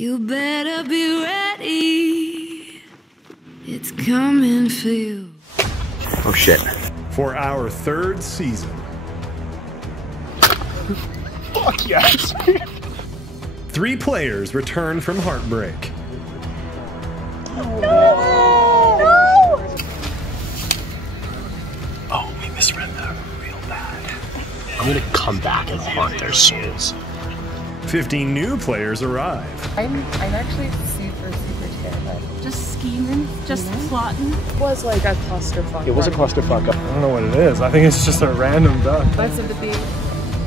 You better be ready. It's coming for you. Oh shit. For our 3rd season. Fuck yes. 3 players return from heartbreak. No! Oh, we misread that real bad. I'm gonna come back and haunt their souls. 15 new players arrive. I'm actually super terrified. Just scheming, just plotting. It was like a clusterfuck. It was a clusterfuck. I don't know what it is. I think it's just a random duck. My sympathy.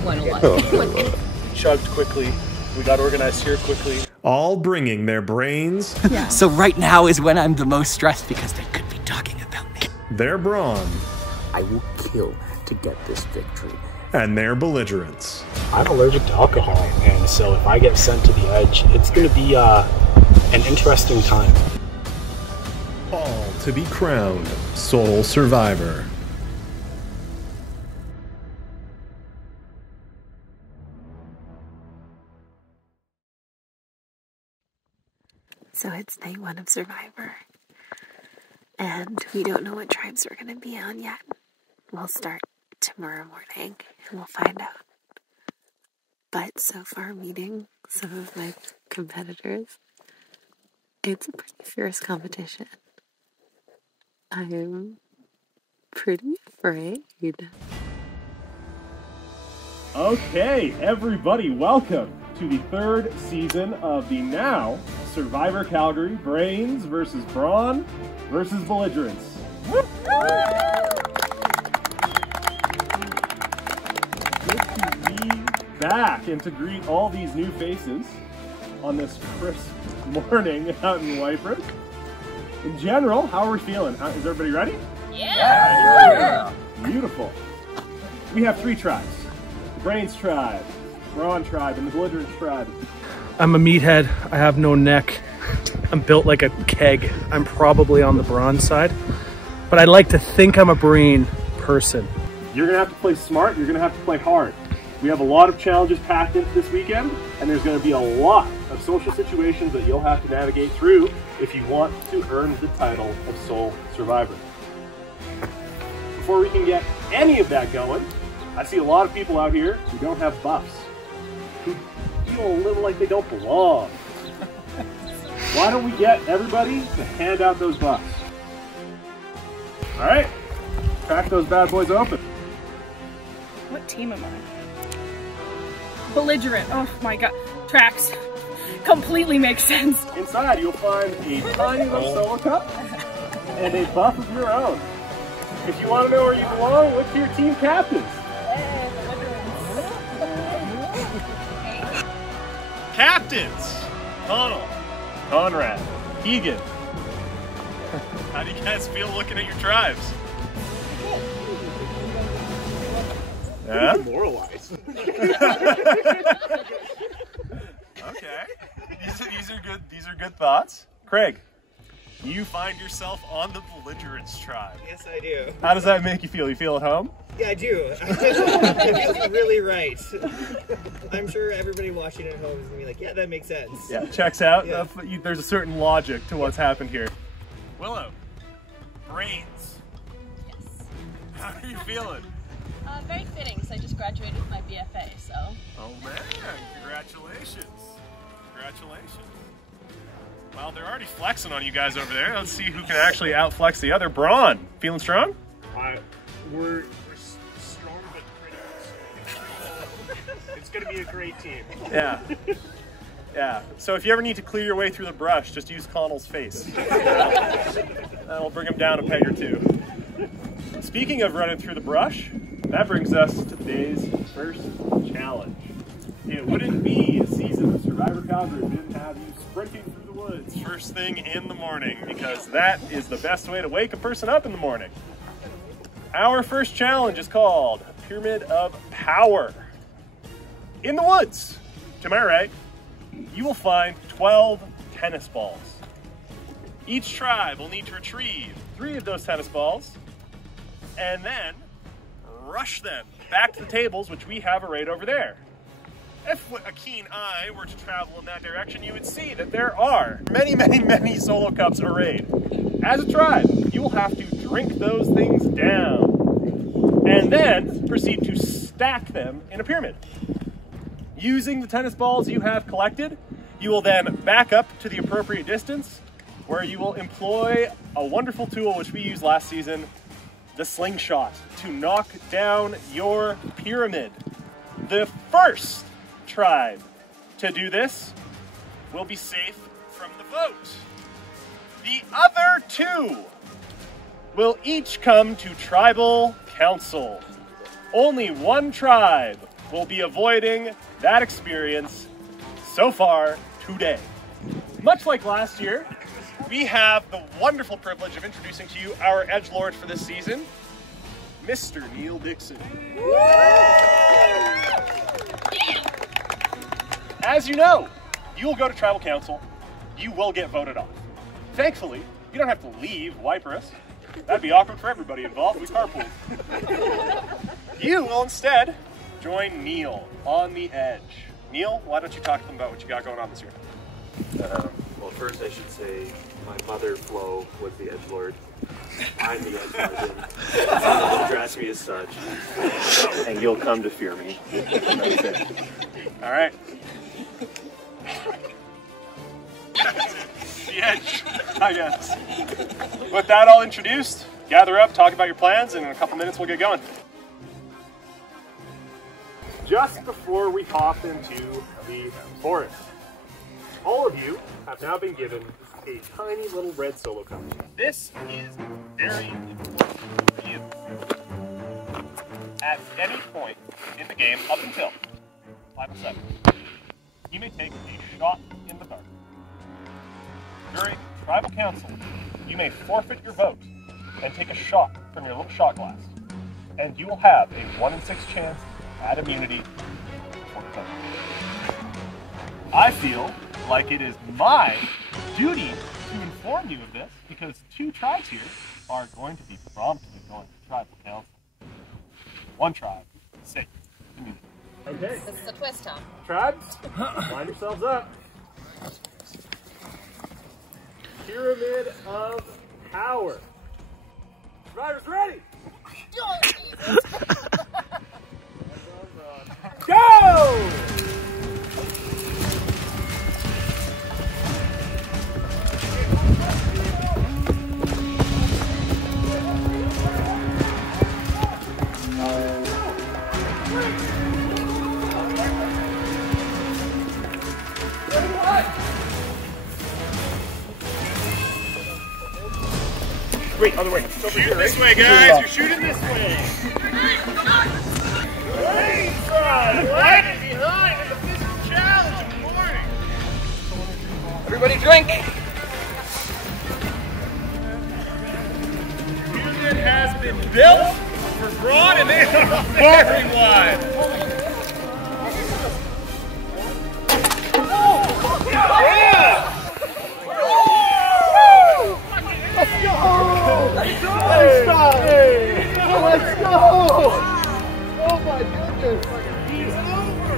101. Chugged quickly. We got organized here quickly. All bringing their brains, Yeah. So right now is when I'm the most stressed because they could be talking about me. their brawn, I will kill to get this victory. and their belligerence. I'm allergic to alcohol, and so if I get sent to the edge, it's gonna be an interesting time. All to be crowned sole survivor. So it's night 1 of Survivor, and we don't know what tribes we're going to be on yet. We'll start tomorrow morning, and we'll find out. But so far, meeting some of my competitors, it's a pretty fierce competition. I'm pretty afraid. Okay, everybody, welcome to the 3rd season of the now Survivor Calgary Brains versus Brawn versus Belligerence. Good to be back and to greet all these new faces on this crisp morning out in Whitebrook. In general, how are we feeling? Is everybody ready? Yeah! Beautiful. We have 3 tribes. The Brains tribe, Brawn tribe, and the Belligerence tribe. I'm a meathead. I have no neck. I'm built like a keg. I'm probably on the brawn side, but I like to think I'm a brain person. You're going to have to play smart. You're going to have to play hard. We have a lot of challenges packed into this weekend, and there's going to be a lot of social situations that you'll have to navigate through if you want to earn the title of Sole Survivor. Before we can get any of that going, I see a lot of people out here who don't have buffs, who feel a little like they don't belong. Why don't we get everybody to hand out those buffs? All right, crack those bad boys open. What team am I? Belligerent. Oh my god. Tracks. Completely makes sense. Inside, you'll find a tiny little solo cup and a buff of your own. If you want to know where you belong, look to your team captains. Captains! Connell, Conrad, Keegan. How do you guys feel looking at your tribes? Yeah? Demoralized. Okay. These are good thoughts. Craig, you find yourself on the Belligerence tribe. Yes, I do. How does that make you feel? You feel at home? Yeah, I do. It feels really right. I'm sure everybody watching at home is going to be like, yeah, that makes sense. Yeah, checks out. Yeah. There's a certain logic to what's happened here. Willow, brains. Yes. How are you feeling? Very fitting, because I just graduated with my BFA, so. Oh man, congratulations. Congratulations. Well, they're already flexing on you guys over there. Let's see who can actually outflex the other. Brawn, feeling strong? We're strong but pretty. It's going to be a great team. Yeah. Yeah. So if you ever need to clear your way through the brush, just use Connell's face. That'll bring him down a peg or 2. Speaking of running through the brush, that brings us to today's first challenge. It wouldn't be a season of Survivor Calgary if we didn't have you sprinting through the woods first thing in the morning, because that is the best way to wake a person up in the morning. Our first challenge is called Pyramid of Power. In the woods, to my right, you will find 12 tennis balls. Each tribe will need to retrieve 3 of those tennis balls and then rush them back to the tables, which we have arrayed over there. If a keen eye were to travel in that direction, you would see that there are many, many, many solo cups arrayed. As a tribe, you will have to drink those things down and then proceed to stack them in a pyramid. Using the tennis balls you have collected, you will then back up to the appropriate distance where you will employ a wonderful tool which we used last season, the slingshot, to knock down your pyramid. The first tribe to do this will be safe from the vote. The other two will each come to tribal council. Only one tribe will be avoiding that experience so far today. Much like last year, we have the wonderful privilege of introducing to you our edgelord for this season, Mr. Neil Dixon. As you know, you will go to tribal council, you will get voted off. Thankfully, you don't have to leave Wiperous. That'd be awkward for everybody involved. We carpool. You will instead join Neil on the edge. Neil, why don't you talk to them about what you got going on this year? Well, first I should say my mother, Flo, was the edgelord. I'm the edgelord. Address me as such. And you'll come to fear me. That's it. All right. The edge, I guess. With that all introduced, gather up, talk about your plans, and in a couple minutes we'll get going. Just before we hop into the forest, all of you have now been given a tiny little red solo cup. This is very important for you. At any point in the game, up until 5-7, you may take a shot in the dark. During tribal council, you may forfeit your vote and take a shot from your little shot glass, and you will have a 1 in 6 chance to add immunity for the vote. I feel like it is my duty to inform you of this because 2 tribes here are going to be promptly going to tribal council. 1 tribe, safe immunity. Okay. This is a twist, Tom. Tribes, line yourselves up. Pyramid of Power. Survivors ready? Go! Wait, other way. Shoot this way, guys. You're shooting this way. Right behind in the physical challenge in the morning. Everybody drink. Pyramid has been built for broad and they are very wide. Yeah! Let's go! Hey. Let's go! Oh my goodness! He's over!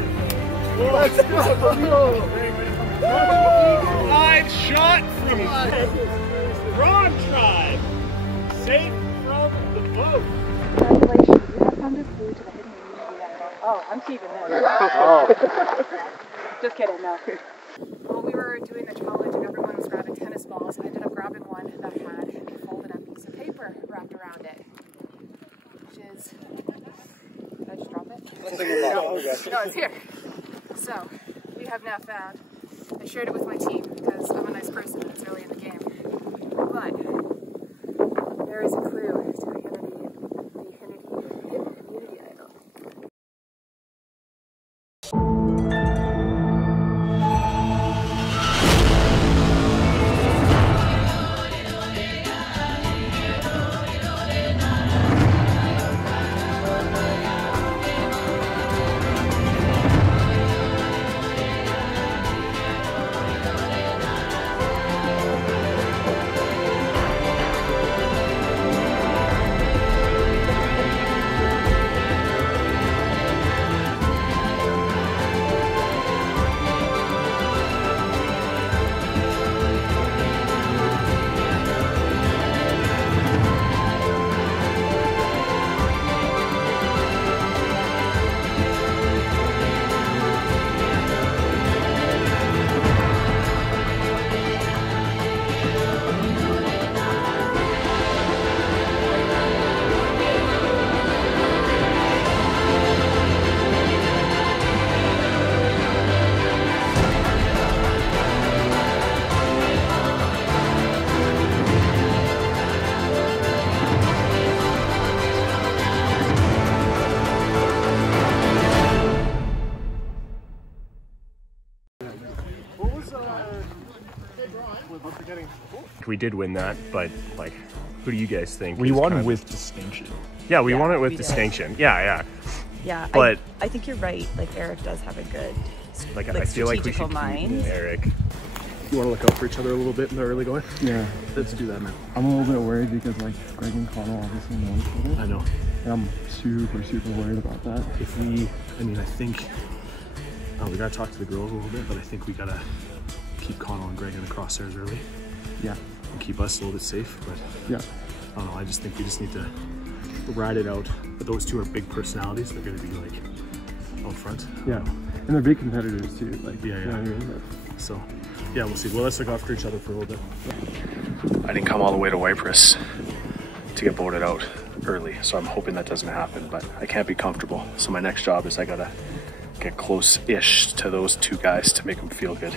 Let's go! Eagle-eyed shot from his head. Broad tribe, safe from the boat. Congratulations, you have found a clue to the hidden immunity idol. Oh, I'm keeping this. Oh. Just kidding, no. While we were doing the challenge and everyone was grabbing tennis balls, I ended up grabbing one that had a folded up piece of paper wrapped around it. Which is... Did I just drop it? No, it's here. So, we have now found... I shared it with my team because I'm a nice person and it's early in the game. But there is a clue to the hidden immunity idol. We did win that, but like, who do you guys think? We won with distinction. Yeah, we won it with distinction. Yeah. Yeah, but I think you're right. Like Eric does have a good, like I feel like we should mind. keep Eric. You want to look out for each other a little bit in the early going? Yeah. Let's do that, man. I'm a little bit worried because like Greg and Connell obviously know each other. I know. And I'm super worried about that. If we, I mean, I think we gotta talk to the girls a little bit, but I think we gotta keep Connell and Greg in the crosshairs early. Yeah. And keep us a little bit safe, but yeah. I don't know, I just think we just need to ride it out. But those two are big personalities. They're gonna be like out front. Yeah. And they're big competitors too. Like, yeah. You know what I mean? So, yeah, we'll see. Well, let's look after each other for a little bit. I didn't come all the way to Cyprus to get voted out early, so I'm hoping that doesn't happen, but I can't be comfortable. So my next job is I gotta get close-ish to those two guys to make them feel good.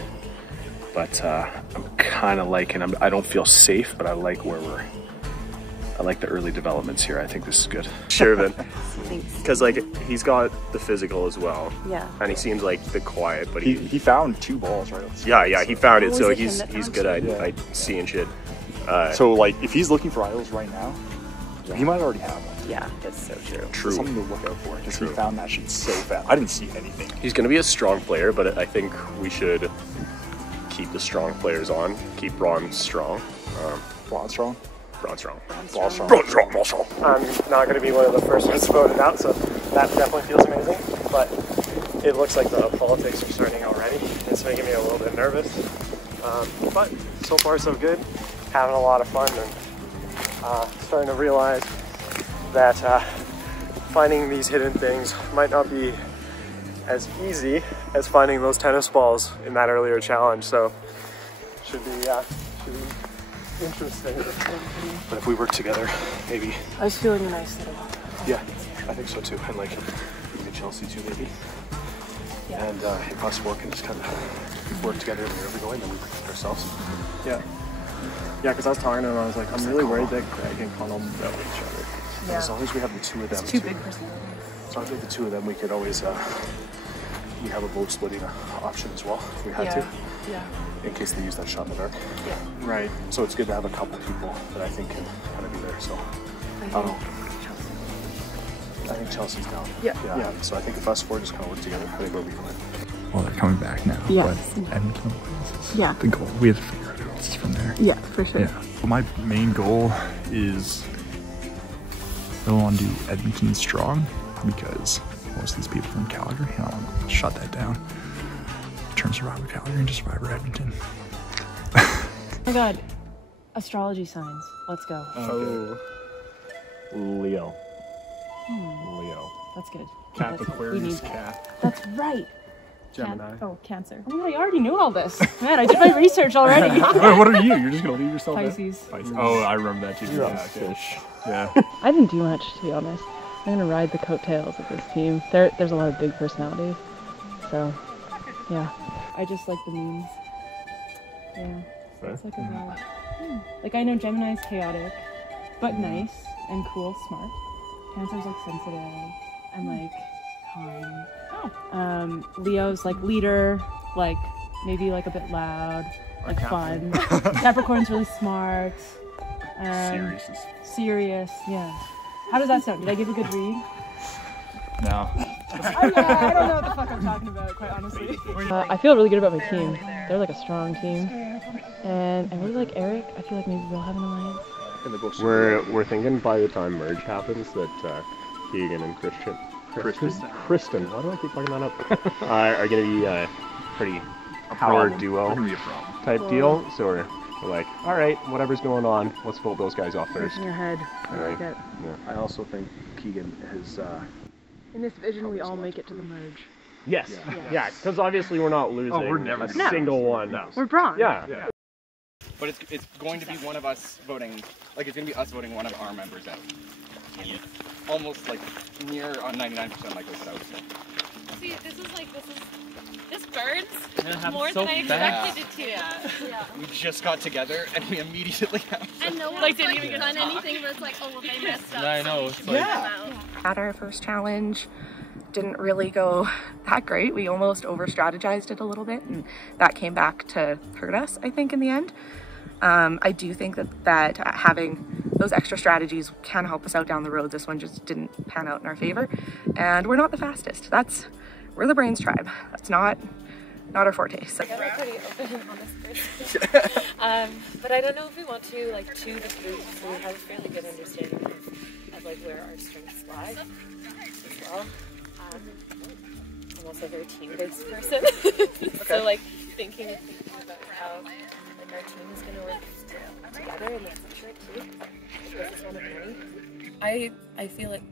But I'm kind of liking them. I don't feel safe, but I like where I like the early developments here. I think this is good. Shervin, because like he's got the physical as well. Yeah. And he seems like the quiet, but he found 2 balls right. Yeah, he found it. Oh, So is it he's him that good found at seeing shit. So like if he's looking for idols right now, he might already have one. Yeah, that's so true. True. Something to look out for because he found that shit so fast. I didn't see anything. He's going to be a strong player, but I think we should keep the strong players on. Keep Braun strong. Braun strong. Braun strong. Braun strong. Braun strong. I'm not going to be one of the first ones voted out, so that definitely feels amazing. But it looks like the politics are starting already. It's making me a little bit nervous. But so far so good. Having a lot of fun and starting to realize that finding these hidden things might not be as easy as finding those tennis balls in that earlier challenge. So should be interesting. But if we work together, maybe. I was feeling a nice little. Yeah, I think so too. And like maybe Chelsea too, maybe. Yeah. And if us four can just kind of work together in the early going, then we protect ourselves. Yeah. Yeah, because I was talking to him, I was like, I'm really worried that Greg and Connell know each other. Yeah. As long as we have the two of them. It's two big personalities. As long as we have the two of them, we could always we have a vote splitting option as well if we had to. Yeah. In case they use that shot in the dark. Yeah. Right. So it's good to have a couple people that I think can kind of be there. So I don't know. I think Chelsea's down. Yeah. So I think if us four just kind of work together, I think we'll be fine. Well, they're coming back now. Yeah. But Edmonton is Yeah. the goal. We have to figure it out from there. Yeah, for sure. Yeah. My main goal is I want to do Edmonton strong because most of these people from Calgary, and I want to shut that down. Turn Survivor Calgary into Survivor Edmonton. Oh my god. Astrology signs. Let's go. Oh. Leo. Leo. That's good. Cap, That's Aquarius, Cap. That's right. Gemini. Cancer. Oh my god, I already knew all this. Man, I did my research already. What are you? You're just gonna leave yourself Pisces. Pisces. Oh, I remember that too. You're Yeah, a fish. Yeah. I didn't do much, to be honest. I'm gonna ride the coattails of this team. There's a lot of big personalities, so yeah. I just like the memes. Yeah, it's like a vibe. Like I know Gemini's chaotic, but nice and cool, smart. Cancer's like sensitive and like kind. Leo's like leader, like maybe like a bit loud, like fun. Capricorn's really smart. Serious, yeah. How does that sound? Did I give a good read? No. I don't know what the fuck I'm talking about, quite honestly. I feel really good about my team. They're like a strong team. And I really like Eric. I feel like maybe we'll have an alliance. We're thinking by the time merge happens that Keegan and Kristen, why do I keep bringing that up? Are going to be a pretty power duo type deal. So we're like, all right, whatever's going on, let's vote those guys off first. In your head. I like it. I also think Keegan has. In this vision, we all make it to the merge. Yes. Yeah, because obviously we're not losing a single one. No. We're bronze. Yeah. But it's going to be one of us voting, like it's going to be us voting one of our members out. Almost like near on 99% likelihood, I would say. See, this burns more than I expected it to. Yeah. We just got together and we immediately have And no one's done anything, but it's like, oh, well, they messed up. I know. It's like, At our first challenge, didn't really go that great. We almost over-strategized it a little bit, and that came back to hurt us, I think, in the end. I do think that having those extra strategies can help us out down the road. This one just didn't pan out in our favor, and we're not the fastest. We're the brains tribe. That's not our forte. So. I'm a pretty open and honest person. But I don't know if we want to like chew the food, so we have a fairly good understanding of like where our strengths lie as well. I'm also a very team-based person, so like thinking about how like our team is going to work together in the future too. This is one of many. I feel at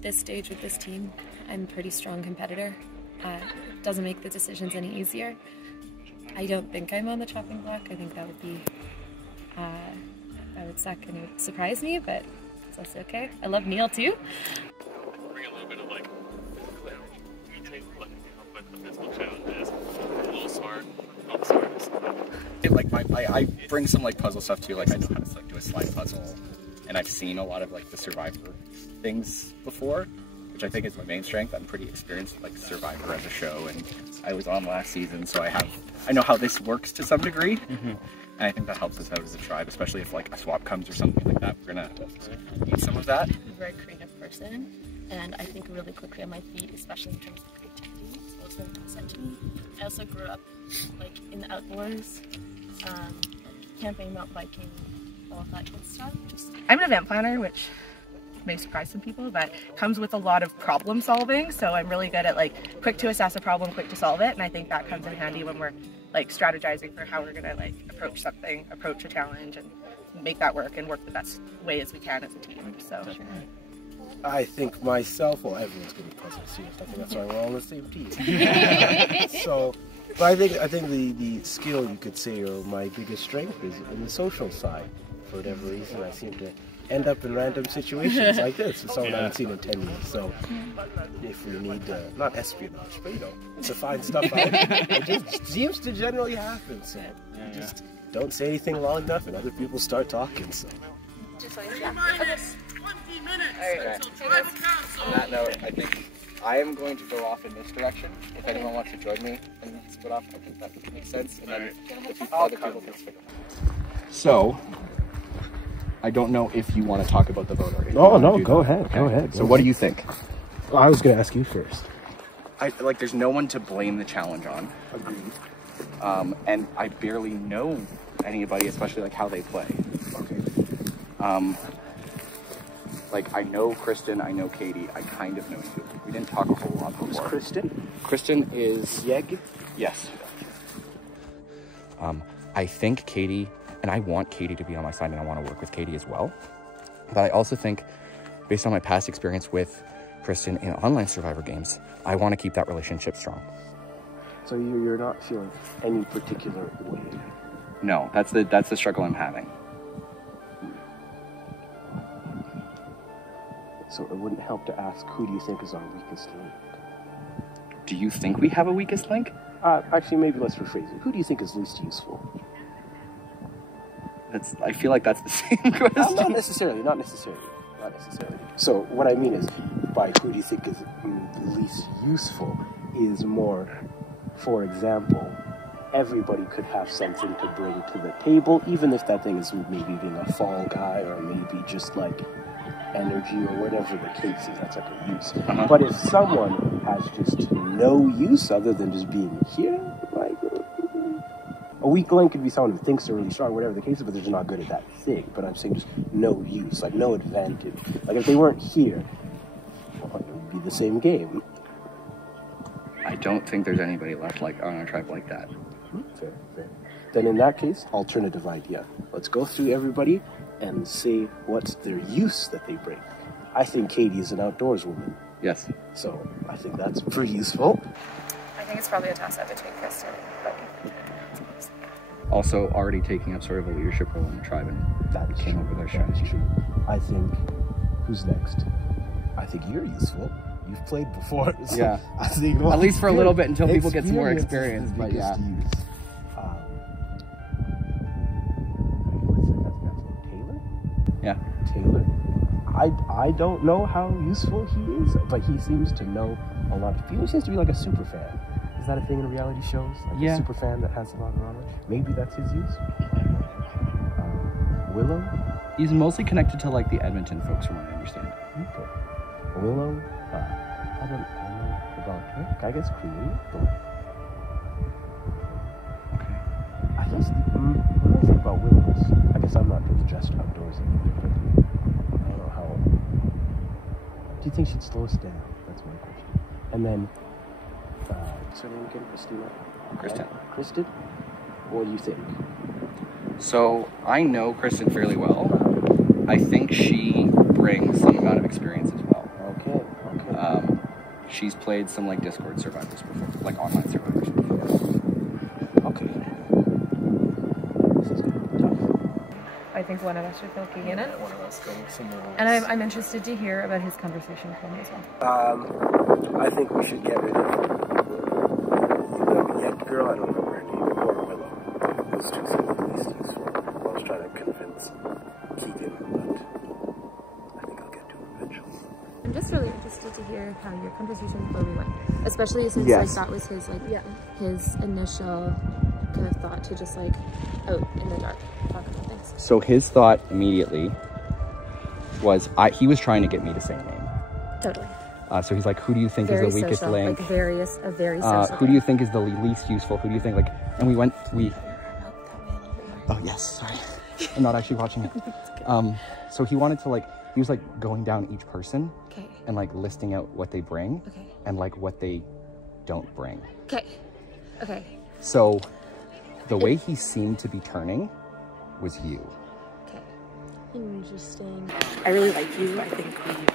this stage with this team, I'm a pretty strong competitor. Doesn't make the decisions any easier. I don't think I'm on the chopping block. I think that would be, that would suck and it would surprise me, but it's also okay. I love Neil too. Bring a little bit of like, we take but the physical challenges, a little smart, not the smartest. Like I bring some like puzzle stuff too. Like I know how to like do a slide puzzle, and I've seen a lot of like the Survivor things before, which I think is my main strength. I'm pretty experienced like Survivor as a show, and I was on last season, so I know how this works to some degree, and I think that helps us out as a tribe, especially if like a swap comes or something like that. We're gonna need some of that. I'm a very creative person, and I think really quickly on my feet, especially in terms of creativity. It's also an asset to me. I also grew up like in the outdoors, camping, mountain biking, all of that good stuff. I'm an event planner, which may surprise some people, but comes with a lot of problem solving. So I'm really good at like quick to assess a problem, quick to solve it, and I think that comes in handy when we're like strategizing for how we're gonna like approach a challenge, and make that work and work the best way as we can as a team. So. I think myself, well, everyone's good at puzzles here. I think that's why we're all on the same team. So, but I think the skill you could say, or my biggest strength, is in the social side. For whatever reason, I seem to end up in random situations like this with someone I haven't seen in 10 years. So, if we need not espionage, but to find stuff out, it just seems to generally happen. So, you just don't say anything long enough, and other people start talking. So. Alright, on that note, I think I am going to go off in this direction. If anyone wants to join me and split off, I think that makes sense. And then other people can split off. So, I don't know if you want to talk about the vote or Oh, no, go ahead. Okay. Go ahead. So what do you think? Well, I was going to ask you first. There's no one to blame the challenge on. Agreed. And I barely know anybody, especially like how they play. Okay. Like, I know Kristen, I know Katie, I kind of know you. We didn't talk a whole lot before. Who's Kristen? Kristen is... Yeg? Yes. I think Katie, and I want Katie to be on my side, and I want to work with Katie as well. But I also think, based on my past experience with Kristen in online Survivor games, I want to keep that relationship strong. So you're not feeling any particular way? No, that's the struggle I'm having. So it wouldn't help to ask, who do you think is our weakest link? Do you think we have a weakest link? Actually, maybe let's rephrase it. Who do you think is least useful? I feel like that's the same question. Not necessarily. So what I mean is, by who do you think is least useful, is more, for example, everybody could have something to bring to the table, even if that thing is maybe being a fall guy, or maybe just like energy or whatever the case is. That's like a use. But if someone has just no use other than just being here, like a weak link could be someone who thinks they're really strong, whatever the case is, but they're just not good at that thing. But I'm saying just no use, like no advantage. Like if they weren't here, well, it would be the same game. I don't think there's anybody left like on our tribe like that. Fair. Then in that case, alternative idea. Let's go through everybody and see what's their use that they bring. I think Katie is an outdoors woman. Yes. So I think that's pretty useful. I think it's probably a toss-up between Kristen and Also already taking up sort of a leadership role in the tribe, and that came up with our strategy. I think, who's next? I think you're useful. You've played before. So yeah. I think, at least for a little bit until people get some more experience. But yeah. Taylor. I don't know how useful he is, but he seems to know a lot of people. He seems to be like a super fan. Is that a thing in reality shows? Like Yeah. a super fan that has a lot of knowledge? Maybe that's his use. Willow? He's mostly connected to like the Edmonton folks from what I understand. Okay. Willow? I don't know about her. I guess creative, but... Okay. I guess, what do I think about Willow is, I guess I'm not really dressed outdoorsy, but I don't know how... Do you think she'd slow us down? That's my question. And then, what's her name again? Christina? Kristen. Kristen? What do you think? So I know Kristen fairly well. I think she brings some amount of experience as well. Okay. She's played some like Discord survivors before, like online survivors before. Okay. This is gonna be tough. I think one of us should fill Keegan in. One of us go somewhere else. And I'm interested to hear about his conversation with him as well. I think we should get rid of the Ed girl, I don't remember her name, or Willow. Those two seem the least useful. I was trying to convince Keegan, but I think I'll get to him eventually. I'm just really interested to hear how your conversation with Bobby went, especially since Yes. like that was his his initial kind of thought to just like out in the dark talk about things. So his thought immediately was he was trying to get me to say a name. Totally. So he's like, who do you think Very is the weakest social, link? like very social. Who do you think is the least useful? Who do you think like? And we. Oh yes, sorry. I'm not actually watching it. So he wanted to like, he was like going down each person and like listing out what they bring and like what they don't bring. Okay. So the way he seemed to be turning was you. Interesting. I really like you. I think we've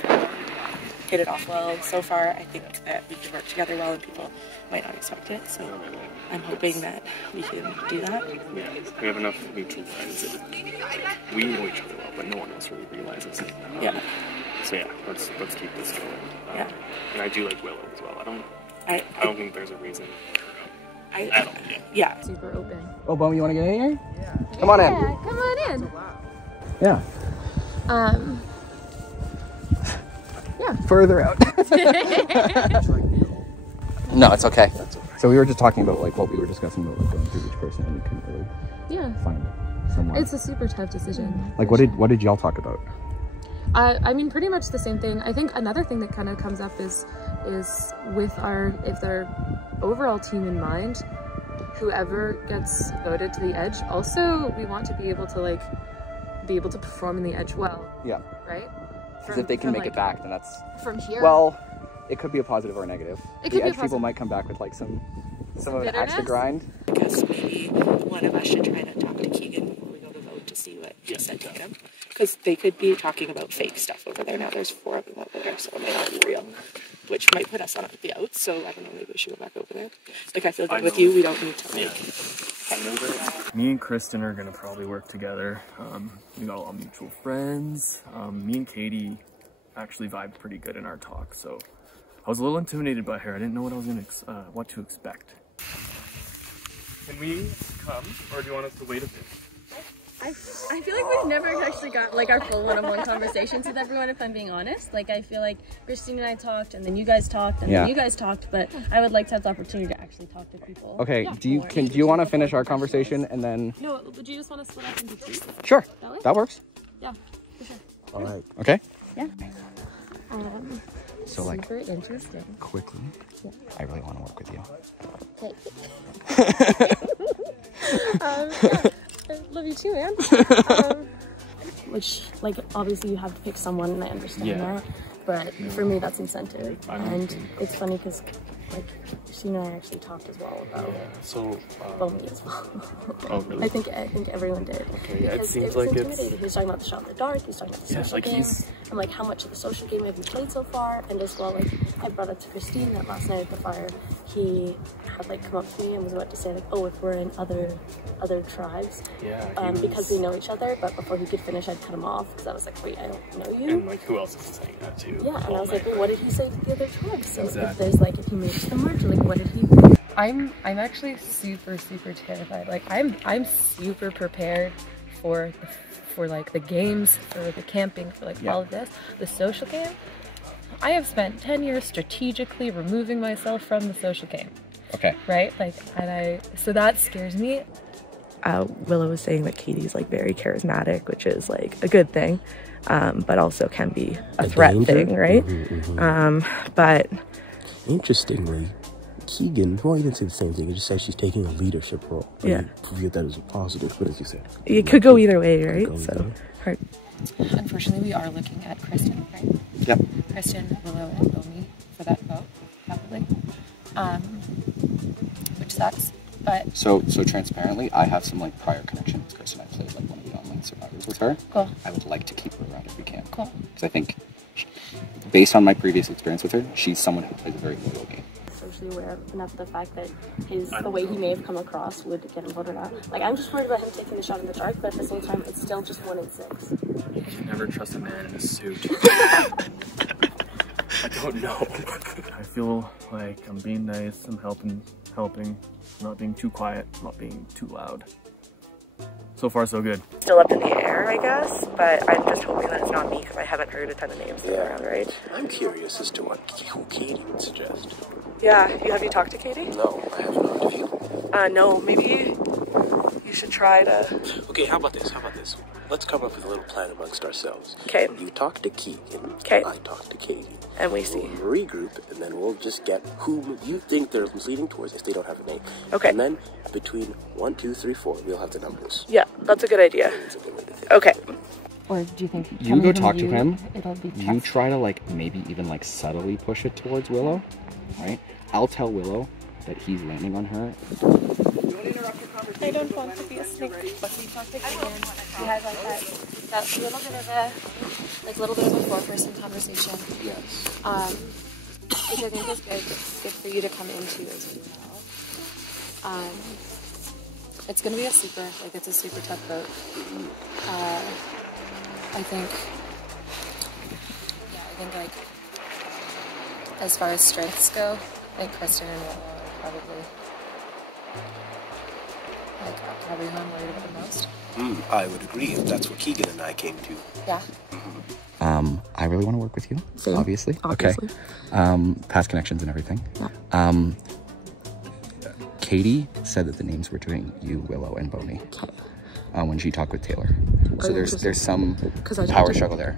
hit it off well so far. I think that we can work together well and people might not expect it. So I'm hoping that we can do that. We have enough mutual friends that we know each other well, but no one else really realizes it. Yeah. So yeah, let's keep this going. Yeah. And I do like Willow as well. I don't think there's a reason. At all. Yeah. Super open. Oh, Bum, you want to get in here? Yeah. Come on in. Yeah, come on in. Yeah. Yeah. Further out. No, it's okay. So we were just talking about like what we were discussing about like going through each person, and we couldn't really find someone. It's a super tough decision. Like what did y'all talk about? I mean, pretty much the same thing. I think another thing that kind of comes up is with our overall team in mind, whoever gets voted to the edge. Also, we want to be able to perform in the edge well. Yeah. Right. Because if they can make it back, then that's from here. Well, it could be a positive or a negative. It could the be edge people might come back with like some of an axe to grind. I guess maybe one of us should try to talk to Keegan before we go to vote to see what he said to him. Because they could be talking about fake stuff over there. Now there's 4 of them over there, so it might not be real. Which might put us on the outs, so I don't know, maybe we should go back over there. Like, I feel good with you, we don't need to, like... Me and Kristen are gonna probably work together. We got a lot of mutual friends. Me and Katie actually vibed pretty good in our talk, so I was a little intimidated by her. I didn't know what I was gonna what to expect. Can we come, or do you want us to wait a bit? I feel like we've never actually got like our full one-on-one conversations with everyone, if I'm being honest. Like, I feel like Christine and I talked, and then you guys talked, and then you guys talked, but I would like to have the opportunity to actually talk to people. Okay, do you want to finish our conversation and then... No, would you just want to split up into 2? Sure, that works. Yeah, for sure. All right. Okay. Yeah. So like, super interesting. Quickly, I really want to work with you. Okay. Yeah. I love you too, man. Which, like, obviously you have to pick someone, and I understand that. But for me, that's incentive. And it's funny because, like, Christina and I actually talked as well about me as well. Oh, really? I think everyone did. Okay, yeah, it because seems was like intimidating. He was talking about the shot in the dark, he was talking about the social game, and like how much of the social game have you played so far, and as well, like, I brought up to Christine that last night at the fire, he had like come up to me and was about to say like, oh, if we're in other tribes, because we know each other, but before he could finish, I'd cut him off because I was like, wait, I don't know you. And like, who else is saying that too? Yeah, and I was like, well, what did he say to the other tribes? So Exactly. if there's like, if he makes the merge, like, what did he? I'm actually super terrified. Like, I'm super prepared for like the games, for the camping, for like all of this. The social game, I have spent 10 years strategically removing myself from the social game. Okay. Right? Like, so that scares me. Willow was saying that Katie's like very charismatic, which is like a good thing, but also can be a threat thing, right? But interestingly, Keegan, well, he didn't say the same thing. He just said she's taking a leadership role. Yeah. He viewed that as a positive, but as you said, it could go either way, right? So hard. Unfortunately, we are looking at Kristen, right? Yep. Kristen, Willow, and Bomi for that vote, probably. Which sucks, but... So transparently, I have some like prior connections with Kristen. I played like one of the online survivors with her. Cool. I would like to keep her around if we can. Cool. Because I think, based on my previous experience with her, she's someone who plays a very loyal game. Socially aware enough of the fact that the way he may have come across would get him voted out. Like, I'm just worried about him taking the shot in the dark, but at the same time, it's still just 1 in 6. You can never trust a man in a suit. I don't know. I feel like I'm being nice, I'm helping, not being too quiet, not being too loud. So far, so good. Still up in the air, I guess, but I'm just hoping that it's not me because I haven't heard a ton of names around, right? I'm curious as to who Katie would suggest. Yeah, have you talked to Katie? No, I have not. Have you? No, maybe you should try to... Okay, how about this? Let's come up with a little plan amongst ourselves. Okay. You talk to Keegan. Okay. I talk to Katie. And we see. We'll regroup, and then we'll just get who you think they're leaning towards if they don't have a name. Okay. And then between 1, 2, 3, 4, we'll have the numbers. Yeah, that's a good idea. Okay. Or do you think... You go talk to him, It'll be you try to like maybe even like subtly push it towards Willow, right? I'll tell Willow that he's landing on her. I don't want to be a snake, but we talked again. We had like that little bit of a four-person conversation. Yes. Which I think is good for you to come into as well. It's gonna be it's a super tough vote. I think like as far as strengths go, I think Kristen and Willow are probably who I'm worried about the most. I would agree if that's what Keegan and I came to. Yeah. I really want to work with you. Same. Obviously. Okay. Past connections and everything. Yeah. Katie said that the names were between you, Willow, and Boney. When she talked with Taylor. So there's some power struggle there.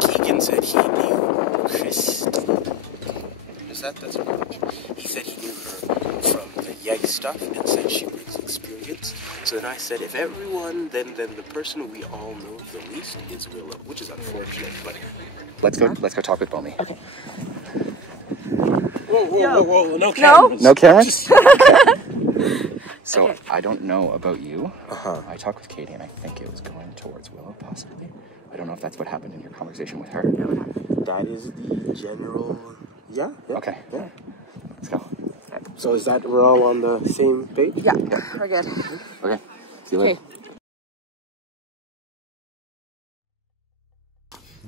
Keegan said he knew Christine. That's right. He said he knew her from the Yikes stuff and said she brings experience. So then I said, if everyone, then the person we all know the least is Willow, which is unfortunate, but let's go talk with Boney. Okay. Whoa, no cameras. No cameras? So I don't know about you. I talked with Katie and I think it was going towards Willow, possibly. I don't know if that's what happened in your conversation with her. That is the general... Yeah. Okay. Yeah. Let's go. So is that we're all on the same page? Yeah, we're good. Okay. See you later.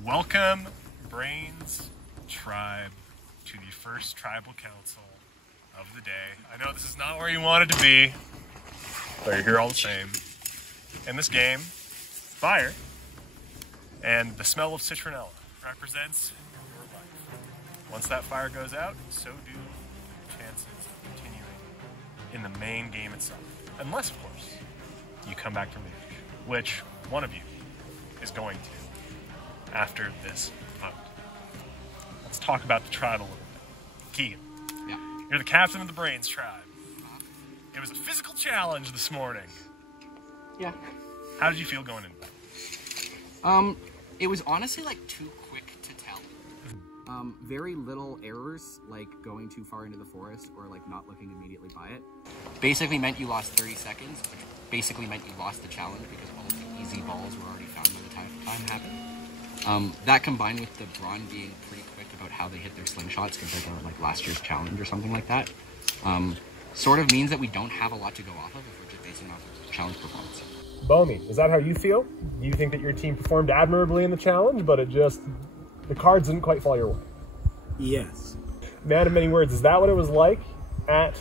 Welcome, Brains Tribe, to the first tribal council of the day. I know this is not where you wanted to be, but you're here all the same. In this game, fire and the smell of citronella represents your life. Once that fire goes out, so do your chances of continuing in the main game itself. Unless, of course, you come back to Rouge, which one of you is going to after this vote. Let's talk about the tribe a little bit. Keegan, you're the captain of the Brains tribe. It was a physical challenge this morning. Yeah. How did you feel going into that? It was honestly like too quick to tell. Very little errors, like going too far into the forest or like not looking immediately by it. Basically meant you lost 30 seconds, which basically meant you lost the challenge because all the easy balls were already found by the time happened. That combined with the Brawn being pretty quick about how they hit their slingshots compared to like last year's challenge or something like that, sort of means that we don't have a lot to go off of if we're just basing off of challenge performance. Bomi, is that how you feel? Do you think that your team performed admirably in the challenge, but the cards didn't quite fall your way? Yes. Man of many words, is that what it was like at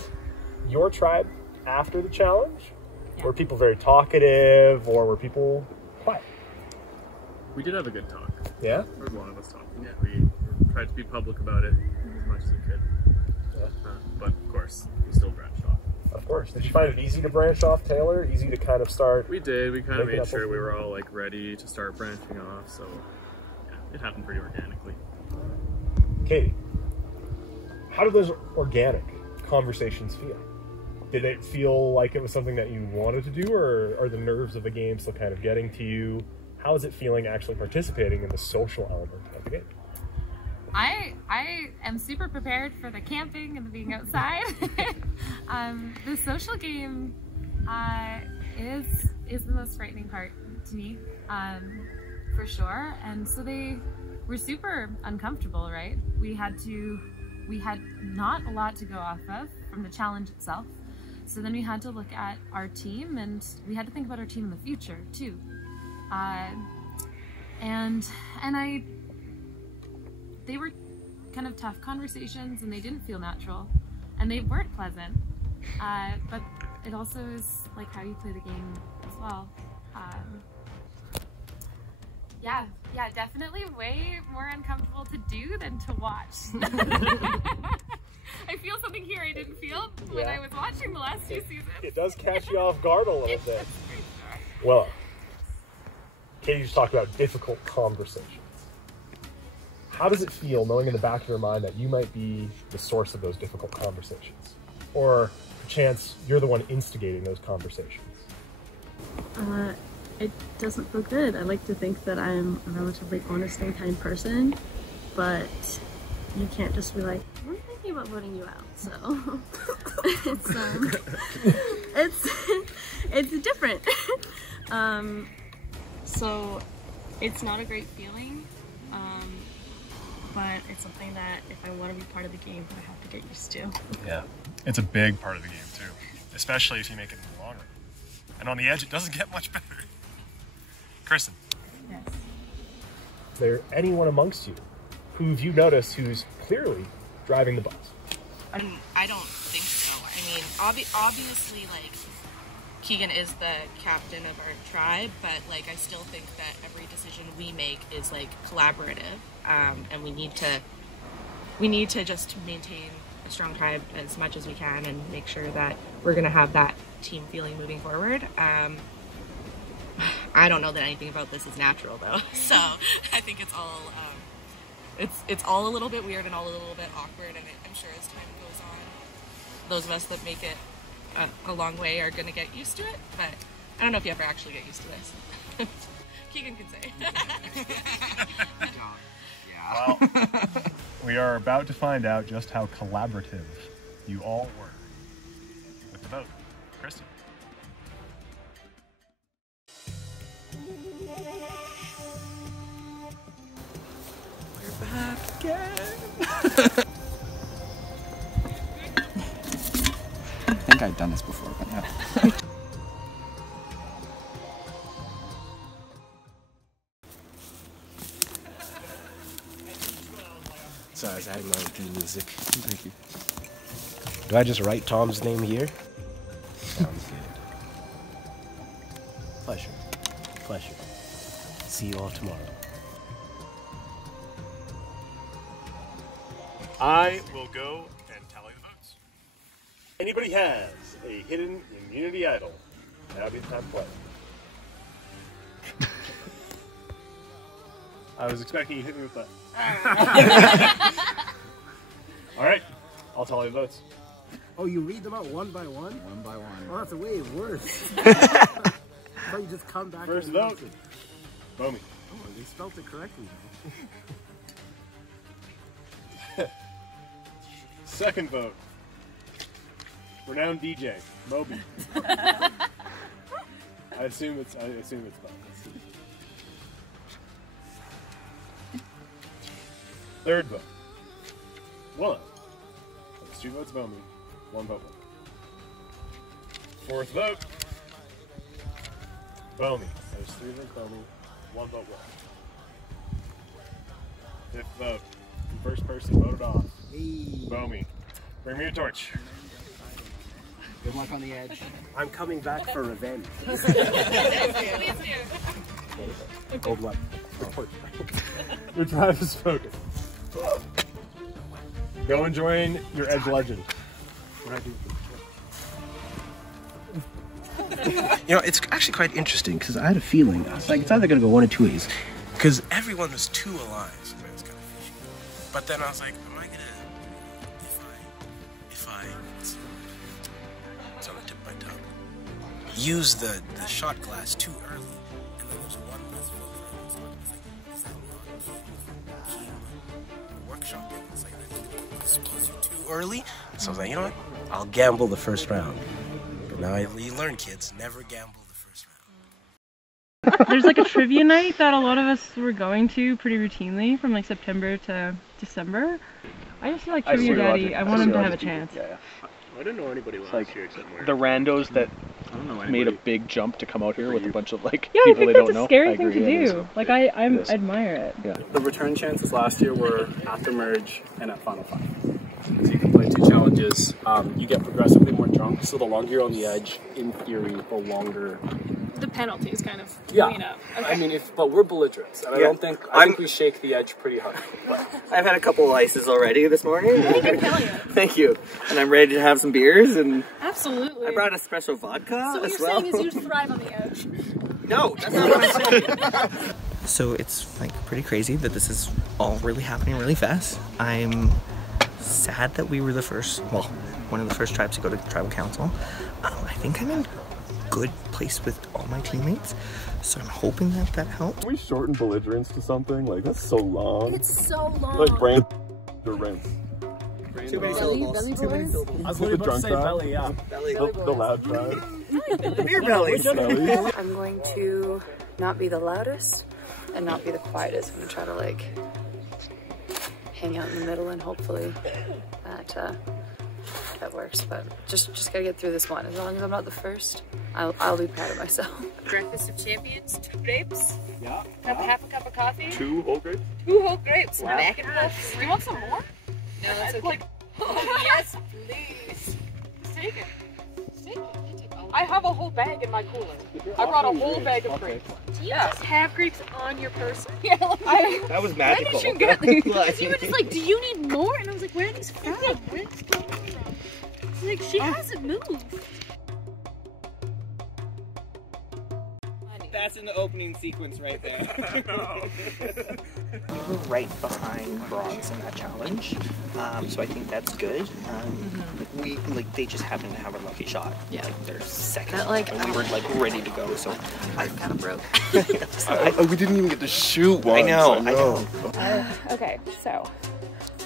your tribe after the challenge? Yeah. Were people very talkative or were people quiet? We did have a good talk. Yeah? There was a lot of us talking. Yeah. We tried to be public about it as much as we could. Yeah. But of course, we still branched off. Of course. Did you find it easy to branch off, Taylor? Easy to kind of start? We did. We kind of made sure we were all like ready to start branching off. So yeah, it happened pretty organically. Katie, how do those organic conversations feel? Did it feel like it was something that you wanted to do, or are the nerves of the game still kind of getting to you? How is it feeling actually participating in the social element of the game? I am super prepared for the camping and the being outside. The social game is the most frightening part to me, for sure. And so they were super uncomfortable, right? We had not a lot to go off of from the challenge itself. So then we had to look at our team, and we had to think about our team in the future too. They were kind of tough conversations, and they didn't feel natural, and they weren't pleasant. But it also is like how you play the game as well. Yeah, definitely way more uncomfortable to do than to watch. I feel something here I didn't feel when I was watching the last few seasons. It does catch you off guard a little bit. Well, Katie just talked about difficult conversations. How does it feel knowing in the back of your mind that you might be the source of those difficult conversations? Or perchance you're the one instigating those conversations? It doesn't feel good. I like to think that I'm a relatively honest and kind person, but you can't just be like, we're thinking about voting you out, so it's different. So it's not a great feeling, but it's something that if I want to be part of the game, I have to get used to. Yeah, it's a big part of the game too, especially if you make it in the long run. And on the edge, it doesn't get much better. Kristen. Yes. Is there anyone amongst you who you notice who's clearly driving the bus? I don't think so. I mean, obviously, like, Keegan is the captain of our tribe, but, like, I still think that every decision we make is, like, collaborative, and we need to just maintain a strong tribe as much as we can and make sure that we're going to have that team feeling moving forward. I don't know that anything about this is natural, though, so I think it's all it's all a little bit weird and all a little bit awkward, and I'm sure as time goes on, those of us that make it a long way are going to get used to it, but I don't know if you ever actually get used to this. Keegan can say. Well, we are about to find out just how collaborative you all were with the vote. Kristen. We're back again. I think I've done this before, but yeah. Sorry, I was adding my own theme music. Thank you. Do I just write Tom's name here? Sounds good. Pleasure. Pleasure. See you all tomorrow. I will go and tally the votes. Anybody has a hidden immunity idol, that'll be the time to play. I was expecting you to hit me with that. All right, I'll tally the votes. Oh, you read them out one by one? One by one. Oh, that's way worse. I thought you just come back. First and vote. Bomi. Oh, they spelled it correctly though. Second vote. Renowned DJ, Moby. I assume it's both. Third vote. Willow. That's 2 votes Bomi, 1 vote Willow. Fourth vote. Bomi. There's 3 votes Bomi, 1 vote Willow. Fifth vote. First person voted off. Hey. Bomi. Bring me your torch. Good luck on the edge. I'm coming back for revenge. Please do. Gold one. Your drive is focused. Go and join your Edge Legend. What I do. You know, it's actually quite interesting because I had a feeling. I was like, it's either going to go one of two ways. Because everyone was too alive. So it was kind of fishy. But then I was like, am I going to, if I, it's on the tip of my tongue, use the shot glass too early, and then there's one less filter. So it's like, is that not workshopping? It's like, expose you too early. So I was like, you know what? I'll gamble the first round. But now you learn, kids, never gamble the first round. There's like a trivia night that a lot of us were going to pretty routinely from like September to December. I just feel like Trivia Daddy, I want him to have a chance. Yeah. I didn't know anybody last year except Mary. The randos that made a big jump to come out here with a bunch of like Yeah, I people think they that's don't a know. scary thing to do. Like I admire it. Yeah. The return chances last year were after merge and at Final 5. So you can play 2 challenges. You get progressively more drunk, so the longer you're on the edge, in theory, the longer The penalty is kind of going up. Okay. I mean, but we're belligerents, and I think we shake the edge pretty hard. But I've had a couple of ices already this morning. Thank you. And I'm ready to have some beers, and Absolutely. I brought a special vodka So what as you're well. saying is you thrive on the edge. No, that's not what I'm saying. So it's like pretty crazy that this is all really happening really fast. I'm sad that we were the first, well, one of the first tribes to go to tribal council. I think I'm in a good place with all my teammates, so I'm hoping that that helps. Can we shorten belligerence to something? Like, that's so long. It's so long. Like brain or rinse. Too many syllables. Belly Too many boys? syllables. I was literally about to say belly, yeah. The loud tribe. Beer bellies. I'm going to not be the loudest and not be the quietest. I'm going to try to like hang out in the middle and hopefully that works. But just gotta get through this one. As long as I'm not the first, I'll be proud of myself. Breakfast of champions, 2 grapes. Yeah. Half a cup of coffee. 2 whole grapes? 2 whole grapes. Wow. Mac and puffs. You want some more? No, it's okay. Like, oh, yes, please. Take it. Take it. I have a whole bag in my cooler. I brought a whole bag of grapes. Do you just have grapes on your person? Yeah. That was When magical. did you get these? Because you were just like, do you need more? And I was like, where are these from? Where are these coming from? She's like, she hasn't moved. That's in the opening sequence right there. We were right behind bronze in that challenge, so I think that's good. They just happened to have a lucky shot. Yeah, like they're second. And we were like ready to go, so I kind of broke. We didn't even get to shoot once. I know. Okay, so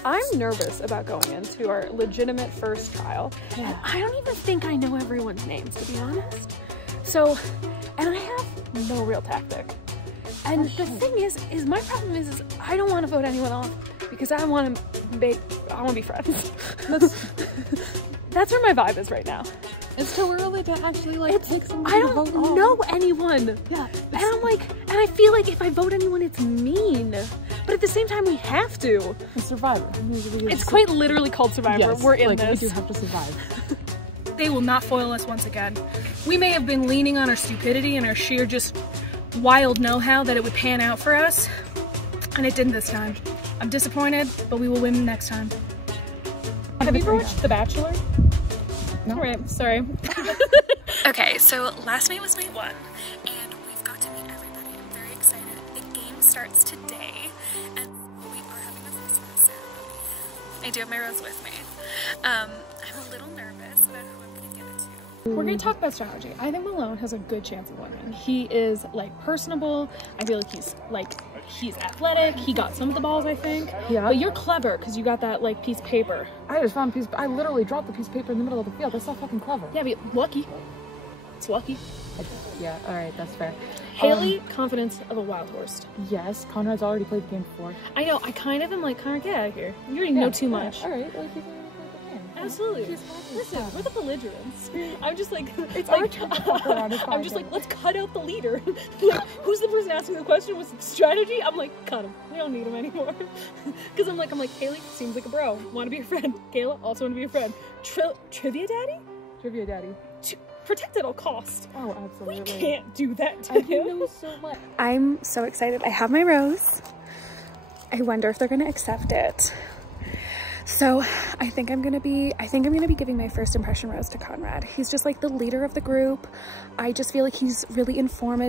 I'm nervous about going into our legitimate first trial. Yeah. And I don't even think I know everyone's names, to be honest. So, and I have no real tactic. And the thing is my problem is I don't want to vote anyone off because I want to be friends. That's where my vibe is right now. It's too early to actually like take somebody I to vote don't off. know anyone. Yeah. And I'm like, and I feel like if I vote anyone, it's mean. But at the same time, we have to. It's Survivor. It's quite literally called Survivor. Yes, We're in like, this. We do have to survive. They will not foil us once again. We may have been leaning on our stupidity and our sheer just wild know-how that it would pan out for us, and it didn't this time. I'm disappointed, but we will win next time. Have you watched The Bachelor? No. Alright, sorry. Okay, so last night was night 1, and we've got to meet everybody. I'm very excited. The game starts today, and we are having a Christmas ceremony. I do have my rose with me. I'm a little nervous about who I'm gonna give it to. We're gonna talk about strategy. I think Malone has a good chance of winning. He is like personable. I feel like he's athletic. He got some of the balls, I think. Yeah. But you're clever because you got that like piece of paper. I just found I literally dropped the piece of paper in the middle of the field. That's so fucking clever. Yeah, but lucky. It's lucky. Yeah, alright, that's fair. Haley, confidence of a wild horse. Yes, Conrad's already played the game before. I know, I kind of am like, Conrad, get out of here. You already know too much. Alright, like he's already played the game. Absolutely. Listen, we're the belligerents. I'm just like, it's our turn to fuck around. I'm just like, let's cut out the leader. Like, who's the person asking the question? What's the strategy? I'm like, cut him. We don't need him anymore. Because I'm like, Haley seems like a bro. Want to be a friend. Kayla, also want to be a friend. Trivia daddy? Trivia daddy. protect at all costs. Oh, absolutely. We can't do that to him. He knows so much. I'm so excited. I have my rose. I wonder if they're gonna accept it. So I think I'm gonna be giving my first impression rose to Conrad. He's just like the leader of the group. I just feel like he's really informed.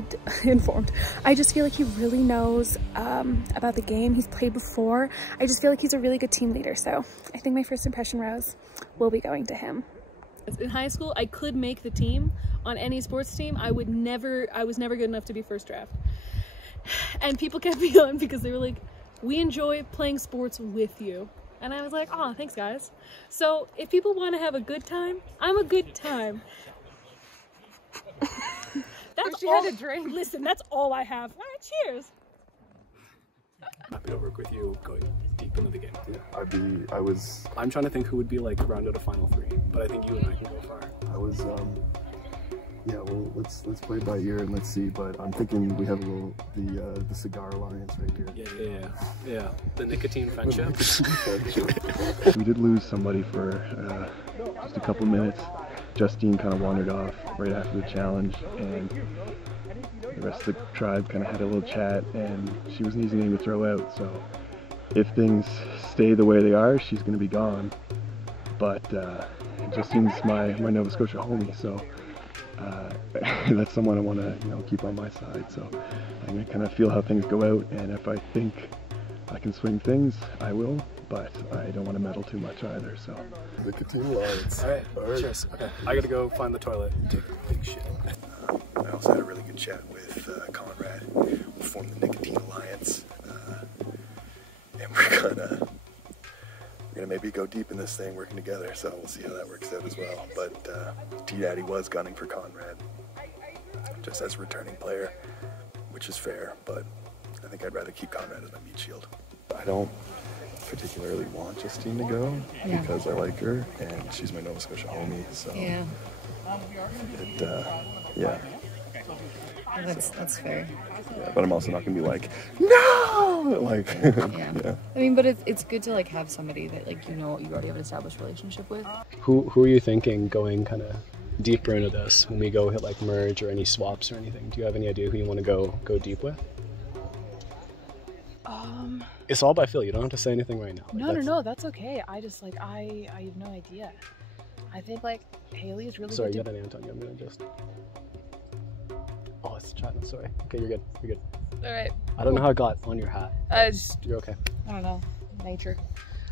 I just feel like he really knows about the game. He's played before. I just feel like he's a really good team leader. So I think my first impression rose will be going to him. In high school, I could make the team on any sports team. I was never good enough to be first draft. And people kept me on because they were like, we enjoy playing sports with you. And I was like, oh, thanks guys. So if people want to have a good time, I'm a good time. That's all. Had a drink. Listen, that's all I have. All right, cheers. Happy to work with you going deep into the game. Yeah, I'm trying to think who would be like round out a final 3, but I think you and I can go far. Yeah, well, let's play by ear and let's see. But I'm thinking we have a little the cigar alliance right here. Yeah. The nicotine friendship. We did lose somebody for just a couple minutes. Justine kind of wandered off right after the challenge, and the rest of the tribe kind of had a little chat, and she wasn't easy to throw out. So if things stay the way they are, she's going to be gone. But Justine's my Nova Scotia homie, so. That's someone I want to keep on my side, so I'm gonna kind of feel how things go out, and if I think I can swing things, I will, but I don't want to meddle too much either. So nicotine lines. All right. Cheers. Okay, I gotta go find the toilet and take a big shit. I also had a really good chat with Conrad. We formed the Nicotine Alliance, and we're gonna maybe go deep in this thing working together, so we'll see how that works out as well. But T-Daddy was gunning for Conrad, just as a returning player, which is fair, but I think I'd rather keep Conrad as my meat shield. I don't particularly want Justine to go because I like her, and she's my Nova Scotia homie, so That's fair. Yeah, but I'm also not gonna be like, no, like, yeah. I mean, but it's good to like have somebody that like you already have an established relationship with. Who are you thinking going kind of deeper into this when we go hit like merge or any swaps or anything? Do you have any idea who you want to go deep with? It's all by feel. You don't have to say anything right now. No, that's okay. I just like I have no idea. I think like Haley is really. Sorry, good you got an Anton. I'm gonna just. Oh, it's chatting. Sorry. Okay, you're good. You're good. All right. I don't know how it got on your hat. You're okay. I don't know. Nature.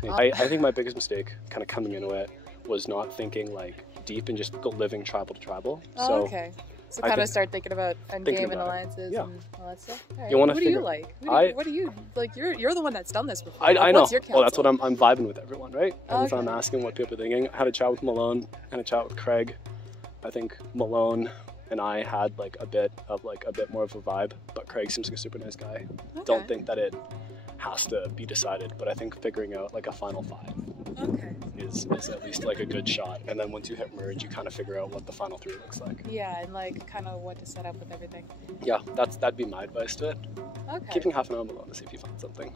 I think my biggest mistake, kind of coming into it, was not thinking like deep and just living tribal to tribal. Oh, okay. So kind of start thinking about endgame and alliances and all that stuff. All right. You want to what do you like? What do you like? You're the one that's done this before. I know. What's your counsel? Well, that's what I'm vibing with everyone, right? And Okay. I'm asking what people are thinking. I had a chat with Malone and a chat with Craig. I think Malone and I had like a bit more of a vibe, but Craig seems like a super nice guy. Okay. Don't think that it has to be decided, but I think figuring out like a final 5 is at least like a good shot. And then once you hit merge, you kind of figure out what the final 3 looks like. Yeah, and like kind of what to set up with everything. Yeah, that'd be my advice to it. Okay. Keeping half an hour alone to see if you find something.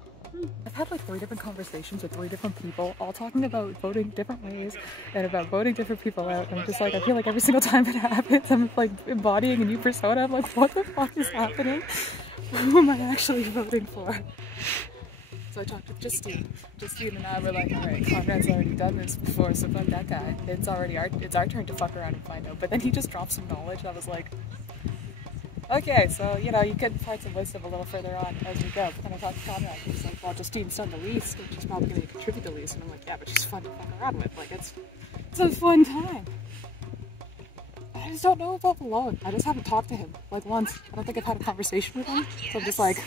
I've had like 3 different conversations with 3 different people, all talking about voting different ways and about voting different people out. And I'm just like, I feel like every single time it happens, I'm like embodying a new persona. I'm like, what the fuck is happening? Who am I actually voting for? So I talked with Justine. Justine and I were like, all right, Conrad's already done this before, so fuck that guy. It's our turn to fuck around and find out. But then he just dropped some knowledge. I was like, okay, so you could find some wisdom a little further on as we go. But then I talked to Conrad. He's like, well, Justine's done the least, which is probably going to contribute the least. And I'm like, yeah, but she's fun to fuck around with. Like, it's a fun time. I just don't know about Malone. I just haven't talked to him like once. I don't think I've had a conversation with him. So I'm just like,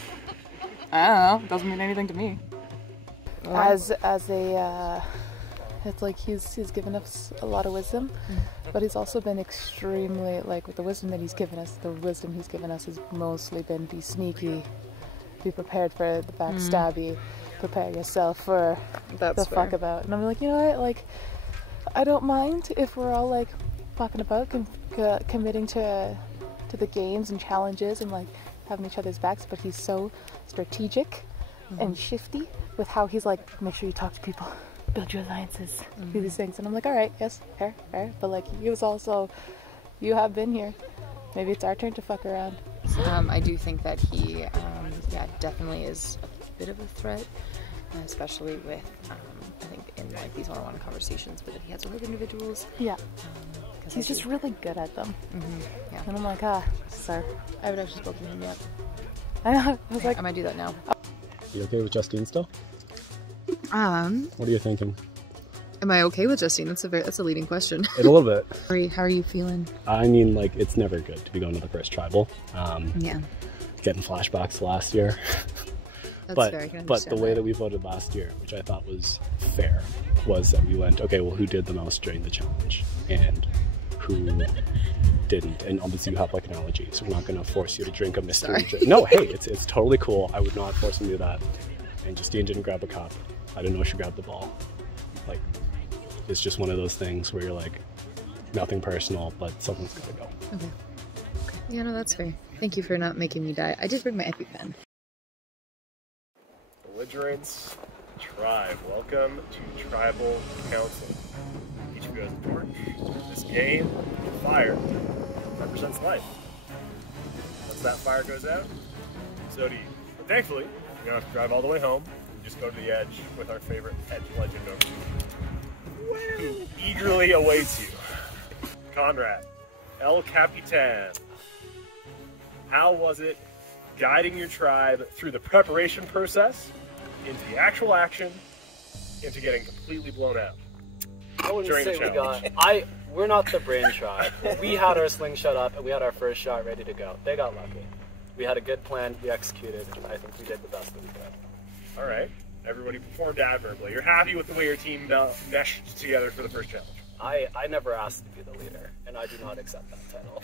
I don't know. It doesn't mean anything to me. It's like he's given us a lot of wisdom, but he's also been extremely, like, with the wisdom that he's given us, the wisdom he's given us has mostly been be sneaky, be prepared for the backstabby, prepare yourself for the fuck about. And I'm like, you know what, like, I don't mind if we're all like fucking about, committing to the games and challenges and like having each other's backs, but he's so strategic and shifty with how he's like, make sure you talk to people, build your alliances, do these things. And I'm like, all right, yes, fair. But like, he was also You have been here. Maybe it's our turn to fuck around. I do think that he, yeah, definitely is a bit of a threat, especially with, I think in like these one-on-one conversations, but if he has with individuals. Yeah. He's just really good at them. Yeah. And I'm like, sir. I haven't actually spoken to him yet. I know. I was like, I might do that now. You okay with Justine still? What are you thinking? Am I okay with Justine? That's a leading question. A little bit. How are you feeling? I mean, like, it's never good to be going to the first tribal. Yeah. Getting flashbacks to last year. That's fair, I can but the way understand that we voted last year, which I thought was fair, was that we went, okay, well, who did the most during the challenge? And who didn't? And obviously you have like an allergy, so we're not going to force you to drink a mystery drink. No, hey, it's totally cool. I would not force him to do that. And Justine didn't grab a cup. I didn't know she grabbed the ball. Like, it's just one of those things where you're like, nothing personal, but someone's got to go. Okay. Yeah, no, that's fair. Thank you for not making me die. I did bring my EpiPen. Belligerents Tribe. Welcome to Tribal Council. Each of you has a torch. This game, fire, represents life. Once that fire goes out, so do you. But thankfully, you don't have to drive all the way home. You just go to the edge with our favorite edge legend over here, who eagerly awaits you. Conrad, El Capitan. How was it guiding your tribe through the preparation process, into the actual action, into getting completely blown out? I wouldn't say we got. We're not the brain tribe. We had our slingshot up and we had our first shot ready to go. They got lucky. We had a good plan. We executed. And I think we did the best that we could. All right. Everybody performed admirably. You're happy with the way your team meshed together for the first challenge? I never asked to be the leader, and I do not accept that title.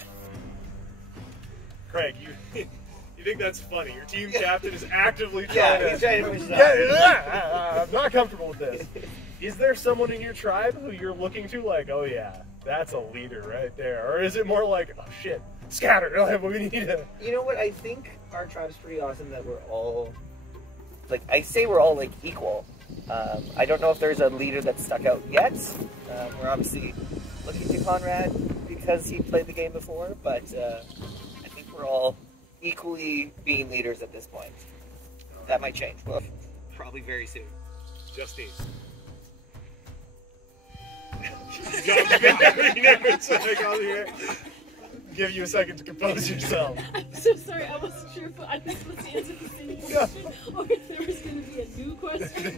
Craig, you think that's funny? Your team captain is actively trying to... he's trying to push it I'm not comfortable with this. Is there someone in your tribe who you're looking to like, oh yeah, that's a leader right there? Or is it more like, oh shit, scatter, we need to... You know what, I think our tribe's pretty awesome that we're all, like, I say we're all, like, equal. I don't know if there's a leader that's stuck out yet. We're obviously looking to Conrad because he played the game before, but I think we're all equally being leaders at this point. That might change, well, probably very soon. Justine. Give you a second to compose yourself. I'm so sorry, I wasn't sure if I was supposed to answer the same question or if there was going to be a new question.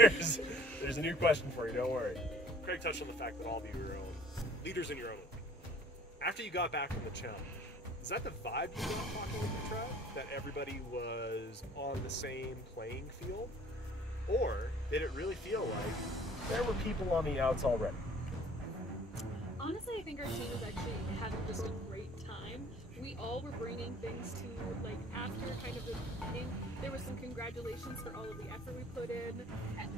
There's a new question for you, don't worry. Craig touched on the fact that all of you are leaders in your own way. After you got back from the challenge, is that the vibe you got talking with the tribe? That everybody was on the same playing field? Or did it really feel like there were people on the outs already? Honestly, I think our team was actually having just a great time. We all were bringing things to, like, after kind of the meeting, there was some congratulations for all of the effort we put in.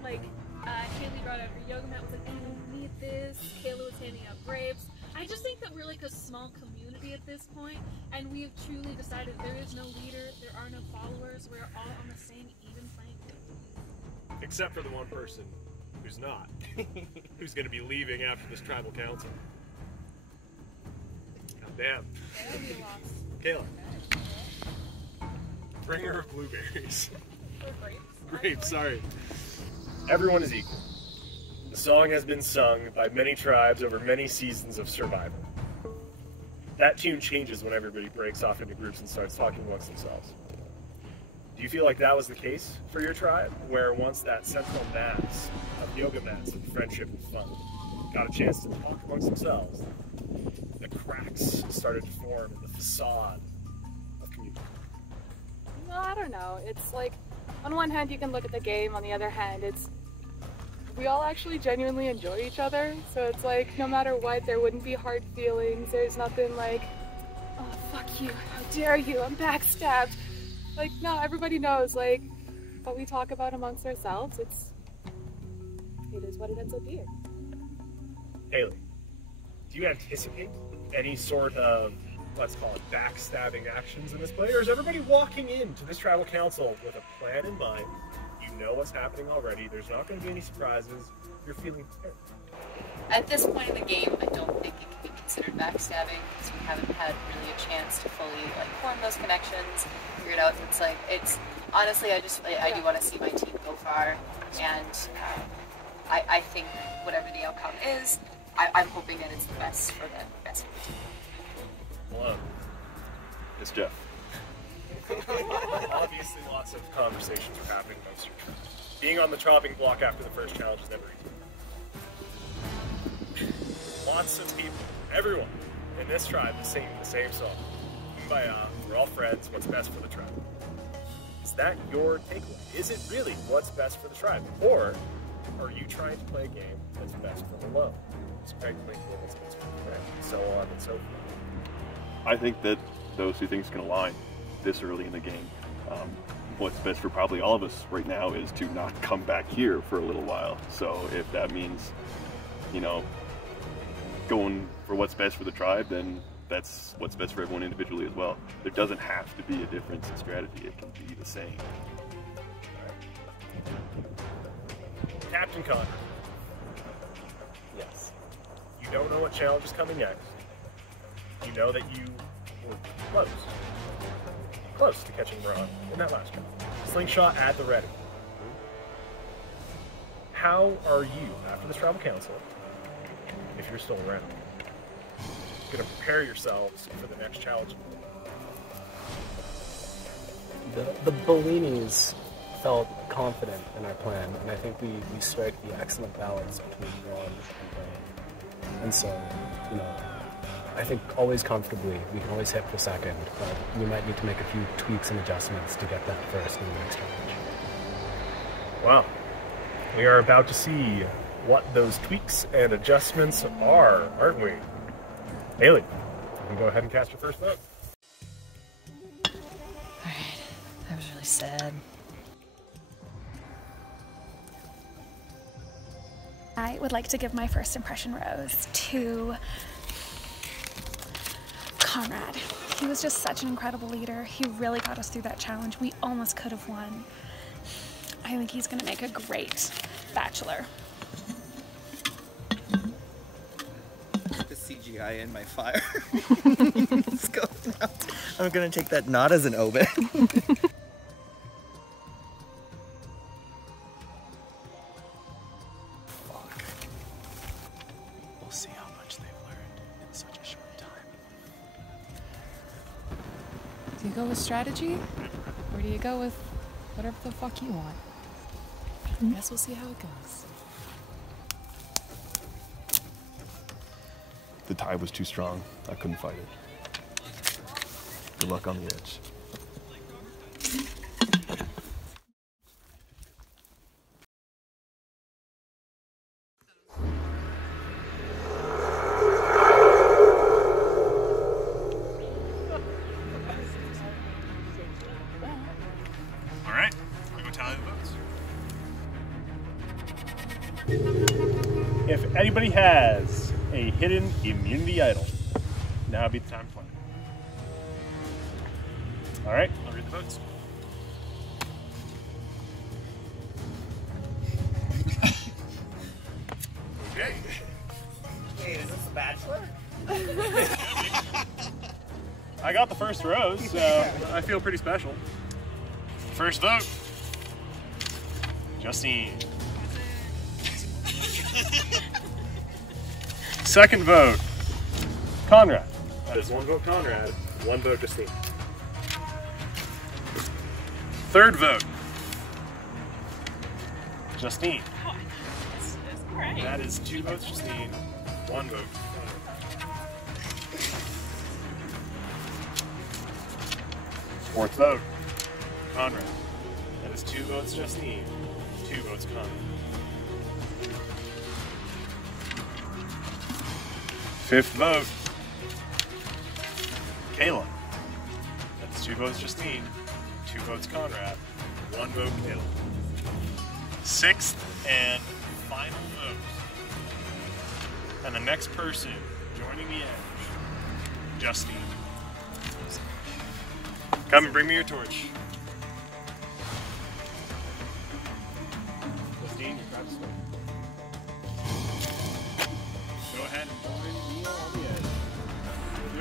Like, Kaylee brought out her yoga mat, was like, hey, we need this. Kayla was handing out grapes. I just think that we're like a small community at this point, and we have truly decided there is no leader, there are no followers, we're all on the same even playing field. Except for the one person who's not, who's going to be leaving after this tribal council. God damn. Kayla. Bringer of blueberries. Grapes, sorry. Everyone is equal. The song has been sung by many tribes over many seasons of survival. That tune changes when everybody breaks off into groups and starts talking amongst themselves. Do you feel like that was the case for your tribe, where once that central mass of yoga mats of friendship and fun got a chance to talk amongst themselves, the cracks started to form in the facade of community? No, I don't know. It's like, on one hand you can look at the game, on the other hand we all actually genuinely enjoy each other, so it's like, no matter what, there wouldn't be hard feelings. There's nothing like, oh, fuck you, how dare you, I'm backstabbed. Like, no, everybody knows, like, what we talk about amongst ourselves, it is what it ends up being. Haley, do you anticipate any sort of, let's call it, backstabbing actions in this play, or is everybody walking into this tribal council with a plan in mind? You know what's happening already, there's not going to be any surprises, you're feeling prepared? At this point in the game, I don't think it can be considered backstabbing because we haven't had really a chance to fully like form those connections, figure it out. It's honestly, I do want to see my team go far, and I think whatever the outcome is, I'm hoping that it's the best for the best for the team. Hello, it's Jeff. Obviously, lots of conversations are happening amongst your tribe. Being on the chopping block after the first challenge is never easy. Lots of people, everyone in this tribe is singing the same song. We're all friends, what's best for the tribe. Is that your takeaway? Is it really what's best for the tribe? Or are you trying to play a game that's best for the low? Is Craig playing a game that's best for the friend? So on and so forth. I think that those two things can align this early in the game. What's best for probably all of us right now is to not come back here for a little while. So if that means, you know, going for what's best for the tribe, then that's what's best for everyone individually as well. There doesn't have to be a difference in strategy. It can be the same. Captain Connor. Yes. You don't know what challenge is coming next. You know that you were close to catching Ron in that last challenge. Slingshot at the ready. How are you, after this tribal council, if you're still around, going to prepare yourselves for the next challenge? The Bellinis felt confident in our plan, and I think we strike the excellent balance between Ron and Blaine. And so, you know, I think always comfortably, we can always hit for second, but we might need to make a few tweaks and adjustments to get that first in the next challenge. Wow. We are about to see what those tweaks and adjustments are, aren't we? Haley, you can go ahead and cast your first vote. Alright, that was really sad. I would like to give my first impression rose to Conrad. He was just such an incredible leader. He really got us through that challenge. We almost could have won. I think he's gonna make a great bachelor. The CGI in my fire. Let's go now. I'm gonna take that not as an omen. We'll see how much they've learned in such a short time. Do you go with strategy? Or do you go with whatever the fuck you want? I guess we'll see how it goes. The tide was too strong. I couldn't fight it. Good luck on the edge. All right, we go tally the votes. If anybody has a hidden immunity idol, now would be the time to play. All right, I'll read the votes. Okay. Wait, is this a bachelor? I got the first rose, so I feel pretty special. First vote, Justine. Second vote, Conrad. That is one vote Conrad, one vote Justine. Third vote, Justine. Oh, that's great. That is two votes Justine, one vote Conrad. Fourth vote, Conrad. That is two votes Justine, two votes Conrad. Fifth vote, Kayla. That's two votes Justine, two votes Conrad, one vote Kayla. Sixth and final vote. And the next person joining the edge, Justine. Come and bring me your torch. Justine, you grab the sword.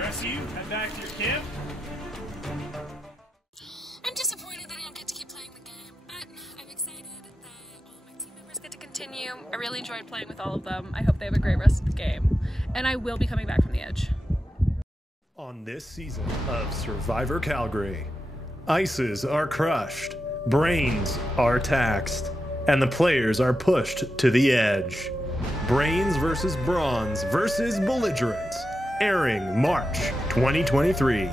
rest of you head back to your camp. I'm disappointed that I don't get to keep playing the game, but I'm excited that all of my team members get to continue. I really enjoyed playing with all of them. I hope they have a great rest of the game, and I will be coming back from the edge. On this season of Survivor Calgary, ices are crushed, brains are taxed, and the players are pushed to the edge. Brains versus Bronze versus Belligerents, airing March 2023.